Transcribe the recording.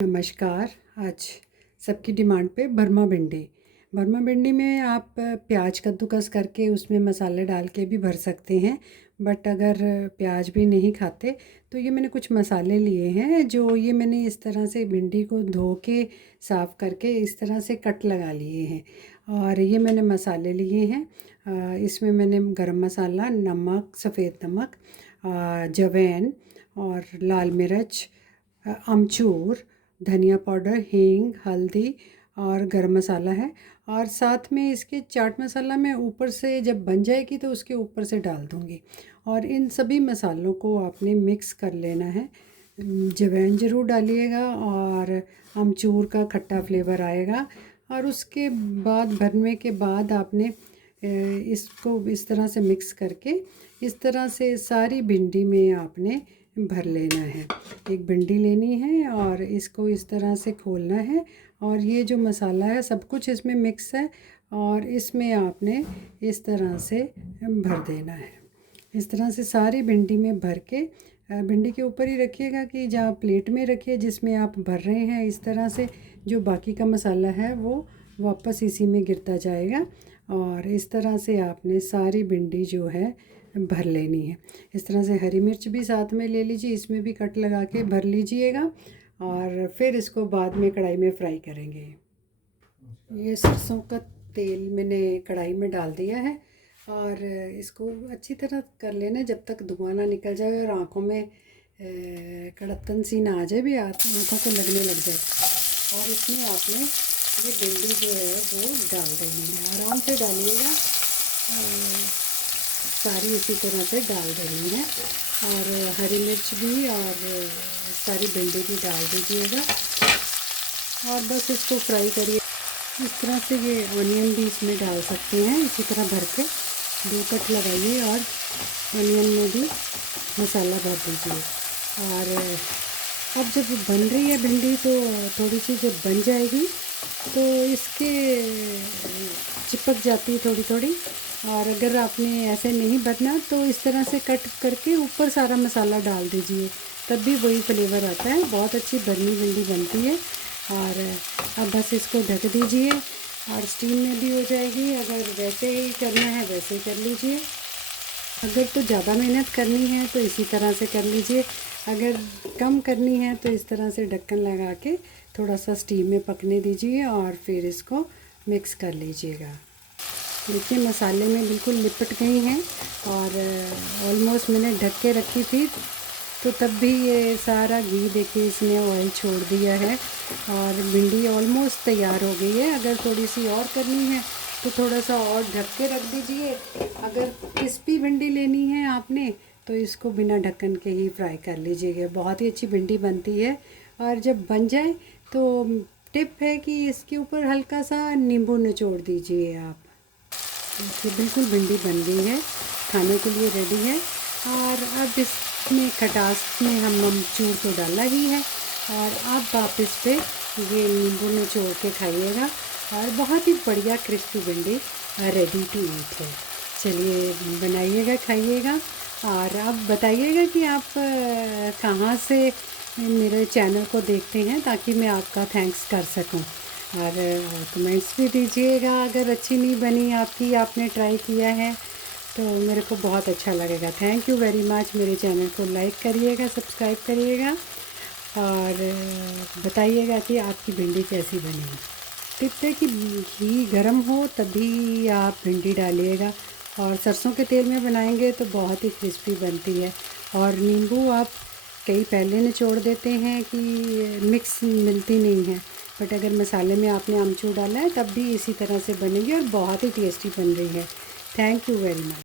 नमस्कार। आज सबकी डिमांड पे भरमा भिंडी में आप प्याज कद्दूकस करके उसमें मसाले डाल के भी भर सकते हैं। बट अगर प्याज भी नहीं खाते तो ये मैंने कुछ मसाले लिए हैं। जो ये मैंने इस तरह से भिंडी को धो के साफ़ करके इस तरह से कट लगा लिए हैं। और ये मैंने मसाले लिए हैं। इसमें मैंने गरम मसाला, नमक, सफ़ेद नमक, जवैन और लाल मिर्च, अमचूर, धनिया पाउडर, हींग, हल्दी और गरम मसाला है। और साथ में इसके चाट मसाला मैं ऊपर से जब बन जाएगी तो उसके ऊपर से डाल दूँगी। और इन सभी मसालों को आपने मिक्स कर लेना है। जवैन ज़रूर डालिएगा और अमचूर का खट्टा फ्लेवर आएगा। और उसके बाद भरने के बाद आपने इसको इस तरह से मिक्स करके इस तरह से सारी भिंडी में आपने भर लेना है। एक भिंडी लेनी है और इसको इस तरह से खोलना है। और ये जो मसाला है सब कुछ इसमें मिक्स है और इसमें आपने इस तरह से भर देना है। इस तरह से सारी भिंडी में भर के भिंडी के ऊपर ही रखिएगा कि जहाँ प्लेट में रखिए जिसमें आप भर रहे हैं। इस तरह से जो बाकी का मसाला है वो वापस इसी में गिरता जाएगा। और इस तरह से आपने सारी भिंडी जो है भर लेनी है। इस तरह से हरी मिर्च भी साथ में ले लीजिए, इसमें भी कट लगा के भर लीजिएगा। और फिर इसको बाद में कढ़ाई में फ्राई करेंगे। ये सरसों का तेल मैंने कढ़ाई में डाल दिया है और इसको अच्छी तरह कर लेना जब तक धुआं ना निकल जाए और आँखों में कड़तन सी ना आ जाए, भी आँखों को लगने लग जाए। और इसमें आपने ये भिंडी जो है वो डाल देनी है। आराम से डालिएगा, सारी इसी तरह से डाल देनी है। और हरी मिर्च भी और सारी भिंडी भी डाल दीजिएगा और बस इसको फ्राई करिए। इस तरह से ये ऑनियन भी इसमें डाल सकते हैं। इसी तरह भर के 2 कट लगाइए और ऑनियन में भी मसाला भर दीजिए। और अब जब बन रही है भिंडी तो थोड़ी सी जब बन जाएगी तो इसके चिपक जाती है थोड़ी थोड़ी। और अगर आपने ऐसे नहीं भरना तो इस तरह से कट करके ऊपर सारा मसाला डाल दीजिए, तब भी वही फ्लेवर आता है। बहुत अच्छी भरनी भिंडी बनती है। और अब बस इसको ढक दीजिए और स्टीम में भी हो जाएगी। अगर वैसे ही करना है वैसे ही कर लीजिए। अगर तो ज़्यादा मेहनत करनी है तो इसी तरह से कर लीजिए। अगर कम करनी है तो इस तरह से ढक्कन लगा के थोड़ा सा स्टीम में पकने दीजिए और फिर इसको मिक्स कर लीजिएगा। देखिए मसाले में बिल्कुल लिपट गई हैं और ऑलमोस्ट मैंने ढक के रखी थी तो तब भी ये सारा घी देखिए इसने ऑयल छोड़ दिया है। और भिंडी ऑलमोस्ट तैयार हो गई है। अगर थोड़ी सी और करनी है तो थोड़ा सा और ढक के रख दीजिए। अगर क्रिस्पी भिंडी लेनी है आपने तो इसको बिना ढक्कन के ही फ्राई कर लीजिएगा। बहुत ही अच्छी भिंडी बनती है। और जब बन जाए तो टिप है कि इसके ऊपर हल्का सा नींबू निचोड़ दीजिए आप। देखिए बिल्कुल भिंडी बन गई है, खाने के लिए रेडी है। और अब इसमें खटास में हम अमचूर तो डाला ही है और अब आप इस पर ये नींबू निचोड़ के खाइएगा। और बहुत ही बढ़िया क्रिस्पी भिंडी रेडी टू ईट है। चलिए बनाइएगा, खाइएगा और अब बताइएगा कि आप कहाँ से मेरे चैनल को देखते हैं ताकि मैं आपका थैंक्स कर सकूं। और कमेंट्स भी दीजिएगा अगर अच्छी नहीं बनी आपकी, आपने ट्राई किया है तो मेरे को बहुत अच्छा लगेगा। Thank you very much. मेरे चैनल को लाइक करिएगा, सब्सक्राइब करिएगा और बताइएगा कि आपकी भिंडी कैसी बनी। टिप है कि घी गर्म हो तभी आप भिंडी डालिएगा। और सरसों के तेल में बनाएंगे तो बहुत ही क्रिस्पी बनती है। और नींबू आप कई पहले निचोड़ देते हैं कि मिक्स मिलती नहीं है, बट अगर मसाले में आपने अमचूर डाला है तब भी इसी तरह से बनेगी और बहुत ही टेस्टी बन रही है। Thank you very much.